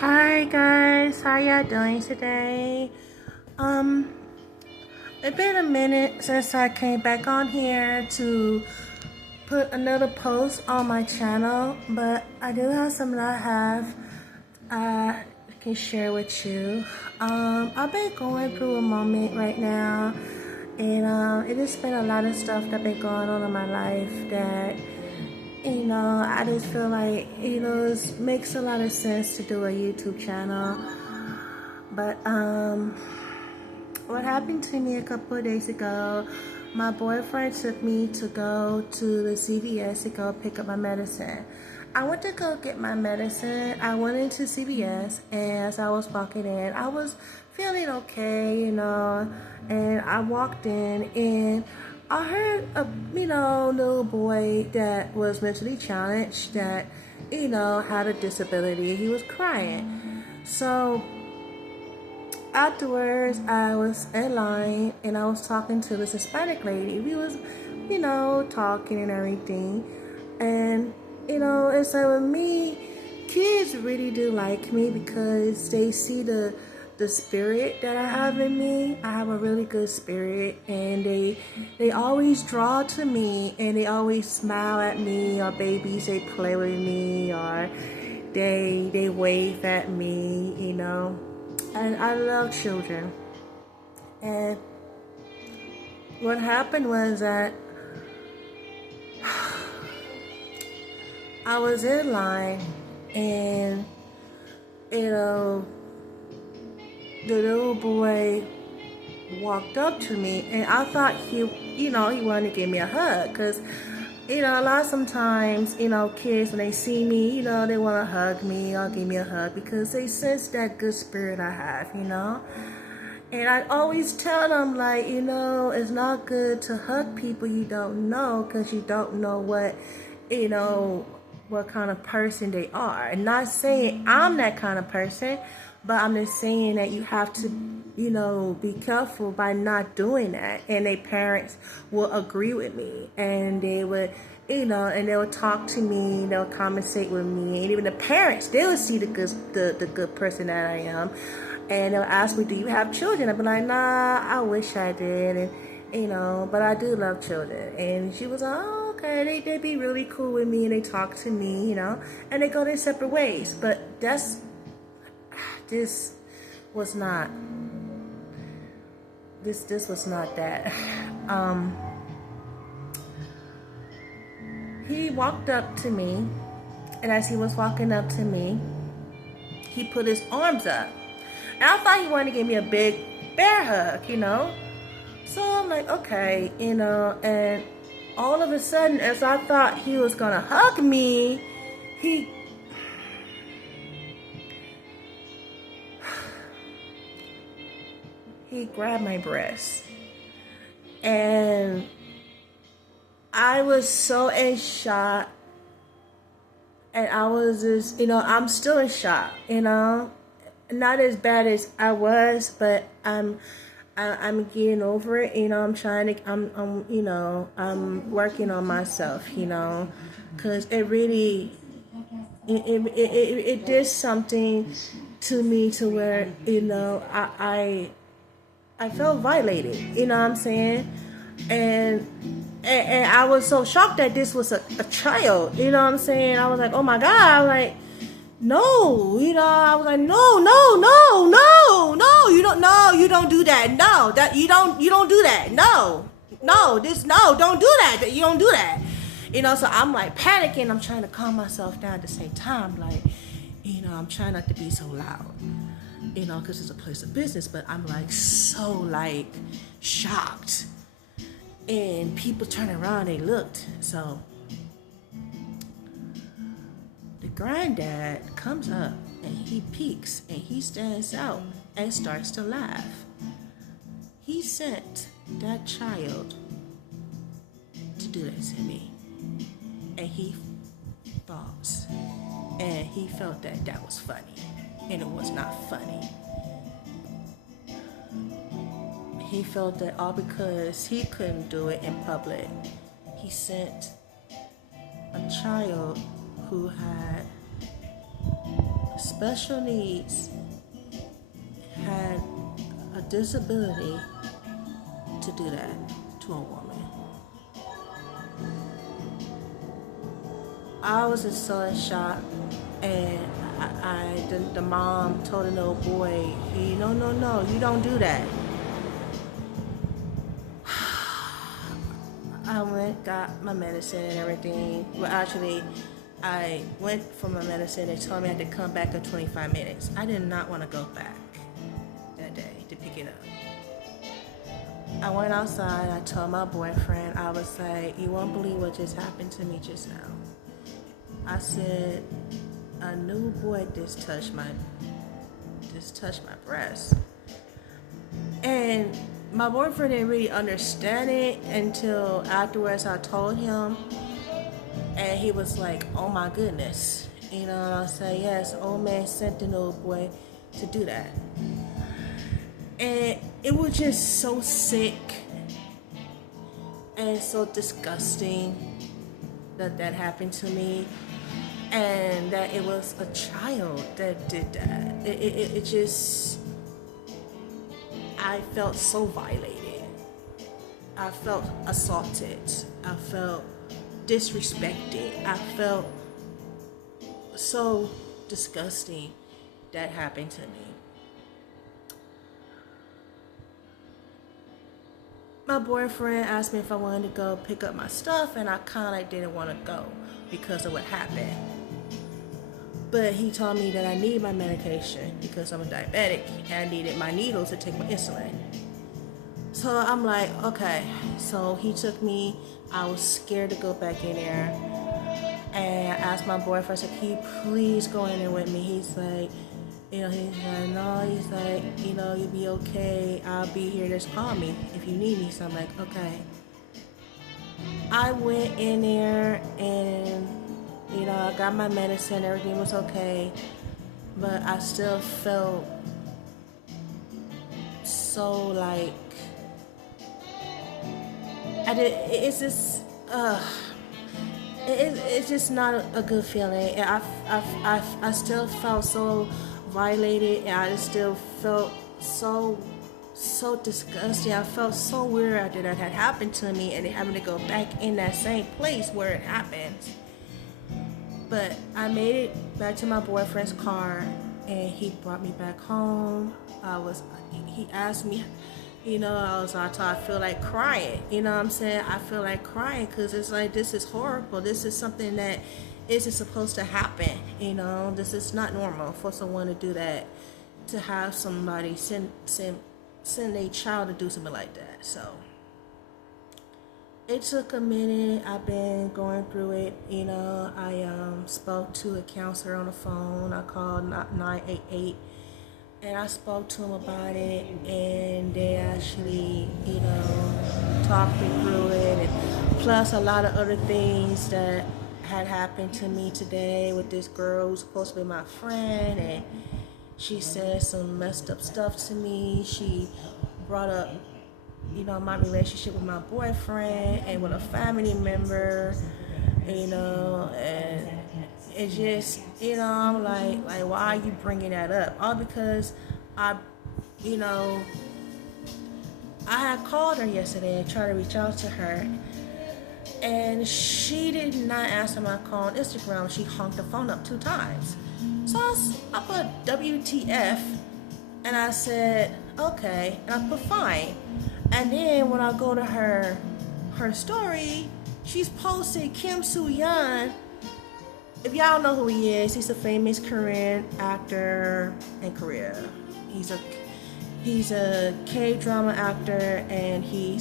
Hi guys, how y'all doing today? Um, it's been a minute since I came back on here to put another post on my channel, but I do have something I have can share with you. I've been going through a moment right now, and it has been a lot of stuff that been going on in my life that I just feel like, it makes a lot of sense to do a YouTube channel. But what happened to me a couple of days ago, my boyfriend took me to go to the CVS to go pick up my medicine. I went to go get my medicine. I went into CVS, and as I was walking in, I was feeling okay, and I walked in, and I heard a, little boy that was mentally challenged that, had a disability. He was crying. So afterwards, I was in line and I was talking to this Hispanic lady. We was, talking and everything. And, it's like with me, kids really do like me because they see the spirit that I have in me. I have a really good spirit, and they always draw to me, and they always smile at me, or babies, they play with me, or they wave at me, and I love children. And what happened was that I was in line, and the little boy walked up to me, and I thought he wanted to give me a hug, because a lot of sometimes, kids, when they see me, they want to hug me or give me a hug because they sense that good spirit I have, And I always tell them, like, it's not good to hug people you don't know, because you don't know what kind of person they are. And not saying I'm that kind of person, but I'm just saying that you have to, be careful by not doing that. And their parents will agree with me, and they would, and they would talk to me, they'll conversate with me, and even the parents, they will see the good person that I am, and they'll ask me, "Do you have children?" I'll be like, "Nah, I wish I did," and but I do love children. And she was like, "Oh, okay." They be really cool with me, and they talk to me, and they go their separate ways. But this was not this was not that. He walked up to me, and as he was walking up to me, he put his arms up, and I thought he wanted to give me a big bear hug. So I'm like, okay, and all of a sudden, as I thought he was gonna hug me, he grabbed my breast, and I was so in shock, and I was just, I'm still in shock, not as bad as I was, but I'm getting over it, I'm trying to, I'm working on myself, because it really, it did something to me to where, I felt violated, what I'm saying? And I was so shocked that this was a child, what I'm saying? I was like, oh my God, I was like, no, I was like, no, you don't do that, no, that you don't do that, no, don't do that, you don't do that, so I'm like panicking, I'm trying to calm myself down at the same time, like, I'm trying not to be so loud, because it's a place of business, but I'm like so like shocked, and people turn around, they looked, so the granddad comes up, and he peeks, and he stands out and starts to laugh. He sent that child to do that to me, and he thought, and he felt that that was funny, and it was not funny. He felt that all because he couldn't do it in public, he sent a child who had special needs had a disability to do that to a woman. I was just so in shock, and the mom told the little boy, no, you don't do that. I went, got my medicine and everything. Well, actually, I went for my medicine. They told me I had to come back in 25 minutes. I did not want to go back that day to pick it up. I went outside. I told my boyfriend, I was like, you won't believe what just happened to me just now. I said, a new boy just touched my breast. And my boyfriend didn't really understand it until afterwards I told him. And he was like, oh my goodness. And I said, yes, old man sent the little boy to do that. And it was just so sick and so disgusting that happened to me. And that it was a child that did that. It just, I felt so violated. I felt assaulted. I felt disrespected. I felt so disgusting that happened to me. My boyfriend asked me if I wanted to go pick up my stuff, and I kind of didn't want to go because of what happened. But he told me that I need my medication because I'm a diabetic and I needed my needles to take my insulin. So I'm like, okay. So he took me. I was scared to go back in there. And I asked my boyfriend, I said, can you please go in there with me? He's like, no. He's like, you'll be okay. I'll be here. Just call me if you need me. So I'm like, okay. I went in there and I got my medicine, everything was okay, but I still felt so like, it's just not a good feeling. I still felt so violated, and I just still felt so disgusting. I felt so weird after that had happened to me, and having to go back in that same place where it happened. But I made it back to my boyfriend's car, and he brought me back home. He asked me, I feel like crying. You know what I'm saying? I feel like crying because it's like, this is horrible. This is something that isn't supposed to happen. This is not normal for someone to do that, to have somebody send a child to do something like that. So it took a minute. I've been going through it. I spoke to a counselor on the phone. I called 988, and I spoke to them about it, and they actually, talked me through it, and plus a lot of other things that had happened to me today with this girl who's supposed to be my friend, and she said some messed up stuff to me. She brought up my relationship with my boyfriend and with a family member, and it just, I'm like, why are you bringing that up? All because I had called her yesterday and tried to reach out to her, and she did not answer my call on Instagram. She hung the phone up 2 times. So I put WTF, and I said, okay, and I put fine. And then when I go to her story, she's posted Kim Soo-yeon. If y'all know who he is, he's a famous Korean actor in Korea. He's a K-drama actor, and he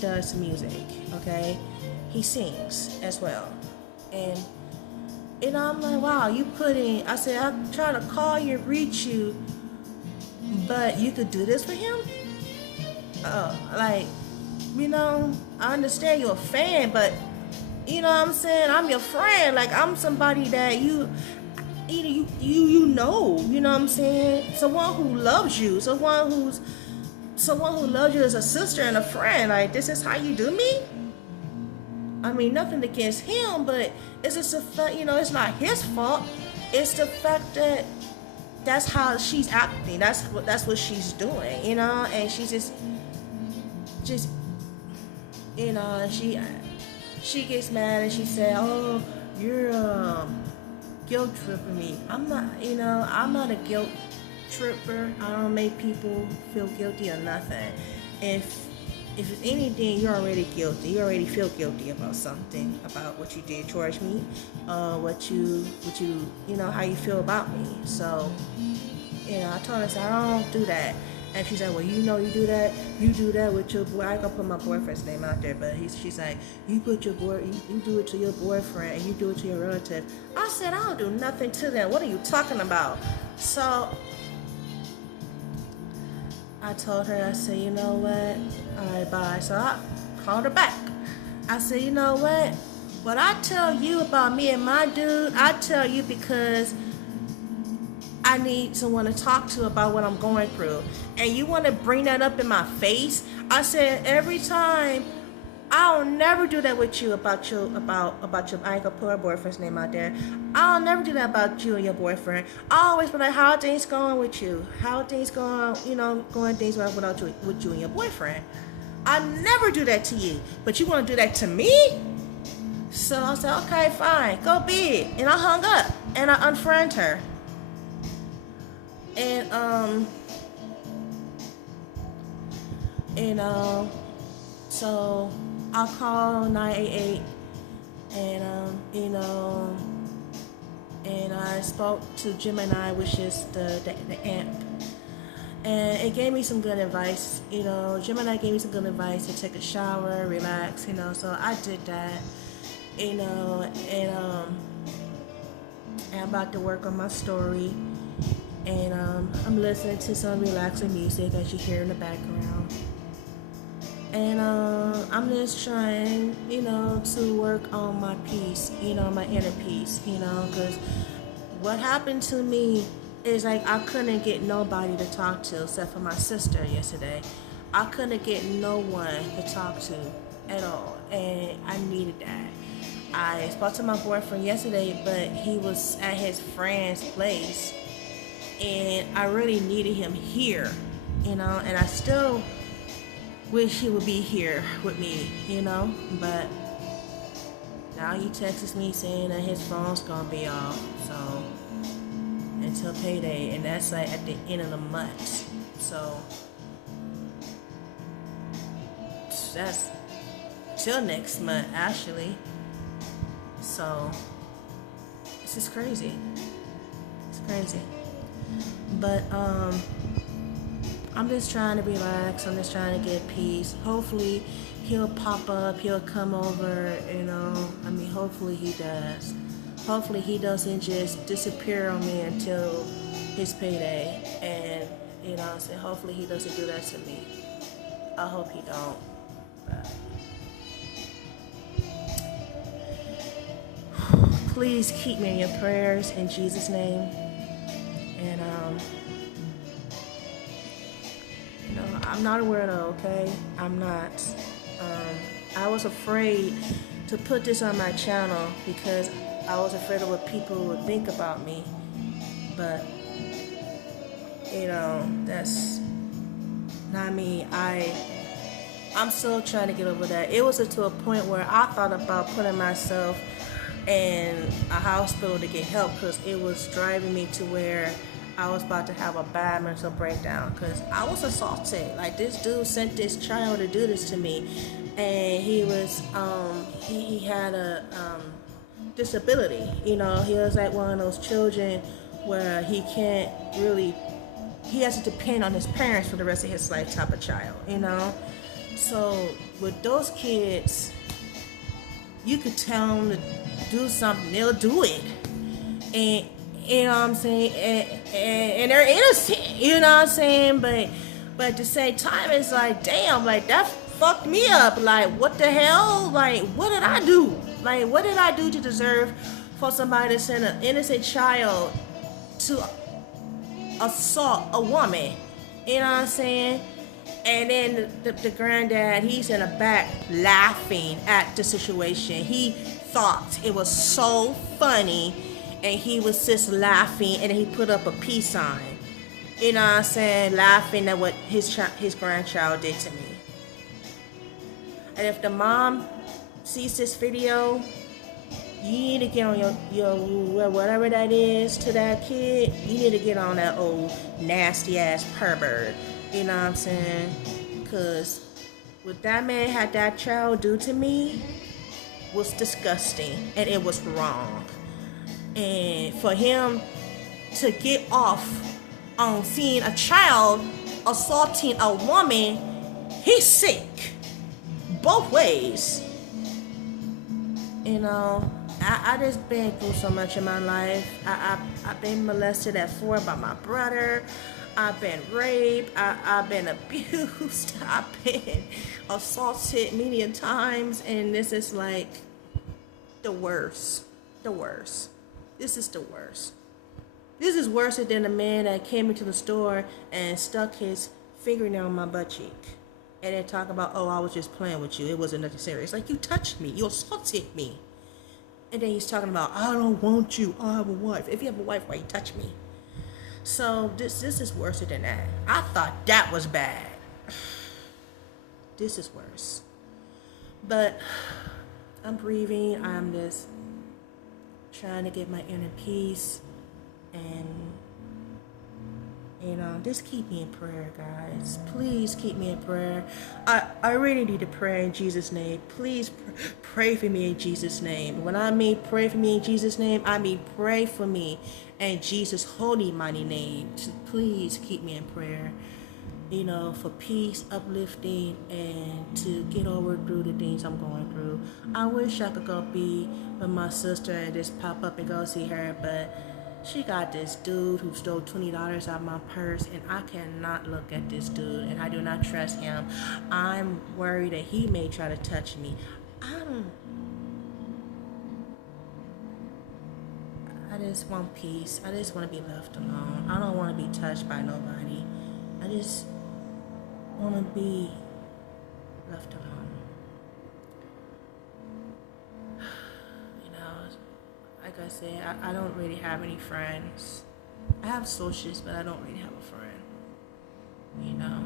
does music, okay? He sings as well. And I'm like, wow, I said, I'm trying to call you, reach you, but you could do this for him? I understand you're a fan, but you know what I'm saying? I'm your friend. Like, I'm somebody that you know what I'm saying? Someone who loves you, someone who loves you as a sister and a friend. Like, this is how you do me? I mean, nothing against him, but it's just a fact, it's not his fault. It's the fact that that's how she's acting. That's what she's doing, and she's just she gets mad and she said, "Oh, you're guilt tripping me." I'm not a guilt tripper. I don't make people feel guilty or nothing. If it's anything, you're already guilty. You already feel guilty about something, about what you did towards me, what you how you feel about me. So, I told her, I said, I don't do that. And she said, well, you do that. You do that with your boy. I ain't gonna put my boyfriend's name out there, but she's like, you do it to your boyfriend, and you do it to your relative. I said, I don't do nothing to them. What are you talking about? So I told her, I said, you know what? All right, bye. So I called her back. I said, you know what I tell you about me and my dude, I tell you because I need someone to talk to about what I'm going through. And you want to bring that up in my face? I said, every time, I'll never do that with you about your, I ain't gonna put her boyfriend's name out there. I'll never do that about you and your boyfriend. I always be like, how are things going with you? How are things going, going things well with you and your boyfriend? I never do that to you, but you want to do that to me? So I said, okay, fine, go be it. And I hung up, and I unfriended her. And so I'll call 988, and and I spoke to Gemini, which is the amp, and it gave me some good advice. Gemini gave me some good advice to take a shower, relax. So I did that. And I'm about to work on my story. And I'm listening to some relaxing music, as you hear in the background. And I'm just trying, to work on my peace, my inner peace, because what happened to me is like I couldn't get nobody to talk to except for my sister yesterday. I couldn't get no one to talk to at all, and I needed that. I spoke to my boyfriend yesterday, but he was at his friend's place. And I really needed him here, and I still wish he would be here with me, but now he texts me saying that his phone's gonna be off, so until payday, and that's like at the end of the month, so that's till next month actually. So this is crazy. It's crazy. But I'm just trying to relax. I'm just trying to get peace. Hopefully he'll pop up. He'll come over. Hopefully he does. Hopefully he doesn't just disappear on me until his payday. And hopefully he doesn't do that to me. I hope he don't. But please keep me in your prayers in Jesus' name. And I'm not a weirdo, okay? I'm not. I was afraid to put this on my channel because I was afraid of what people would think about me. But that's not me. I'm still trying to get over that. It was to a point where I thought about putting myself in a hospital to get help because it was driving me to where I was about to have a bad mental breakdown because I was assaulted. Like, this dude sent this child to do this to me, and he was he had a disability. He was like one of those children where he has to depend on his parents for the rest of his life type of child. So with those kids, you could tell them to do something, they'll do it. And you know what I'm saying? And they're innocent, you know what I'm saying? But at the same time, it's like, damn, like, that fucked me up. Like, what the hell? Like, what did I do? Like, what did I do to deserve for somebody to send an innocent child to assault a woman? You know what I'm saying? And then the granddad, he's in the back laughing at the situation. He thought it was so funny. and he was just laughing, and he put up a peace sign. You know what I'm saying? Laughing at what his grandchild did to me. And if the mom sees this video, you need to get on your whatever that is to that kid. You need to get on that old nasty ass pervert. You know what I'm saying? Because what that man had that child do to me was disgusting, and it was wrong. And for him to get off on seeing a child assaulting a woman, he's sick. Both ways. You know, I just been through so much in my life. I've been molested at 4 by my brother. I've been raped. I've been abused. I've been assaulted many times. And this is like the worst. The worst. This is the worst. This is worse than the man that came into the store and stuck his fingernail on my butt cheek. And then talk about, oh, I was just playing with you. It wasn't nothing serious. Like, you touched me. You assaulted me. And then he's talking about, I don't want you. I have a wife. If you have a wife, why you touch me? So this is worse than that. I thought that was bad. This is worse. But I'm breathing. I'm just trying to get my inner peace. And, you know, just keep me in prayer, guys. Please keep me in prayer. I really need to pray in Jesus' name. Please pray for me in Jesus' name. When I mean pray for me in Jesus' name, I mean pray for me in Jesus' holy mighty name. Please keep me in prayer, you know, for peace, uplifting, and to get over through the things I'm going through. I wish I could go be with my sister and just pop up and go see her, but she got this dude who stole $20 out of my purse, and I cannot look at this dude, and I do not trust him. I'm worried that he may try to touch me. I just want peace. I just want to be left alone. I don't want to be touched by nobody. I just want to be left alone. Like I said, I don't really have any friends. I have associates, but I don't really have a friend. You know,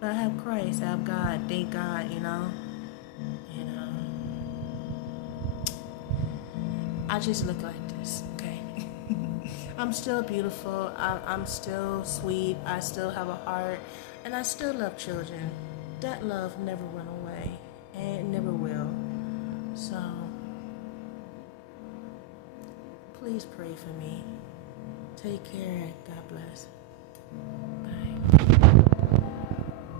but I have Christ. I have God. Thank God. You know. I just look like this. Okay. I'm still beautiful. I'm still sweet. I still have a heart, and I still love children. That love never went away, and it never will. So, please pray for me. Take care. God bless.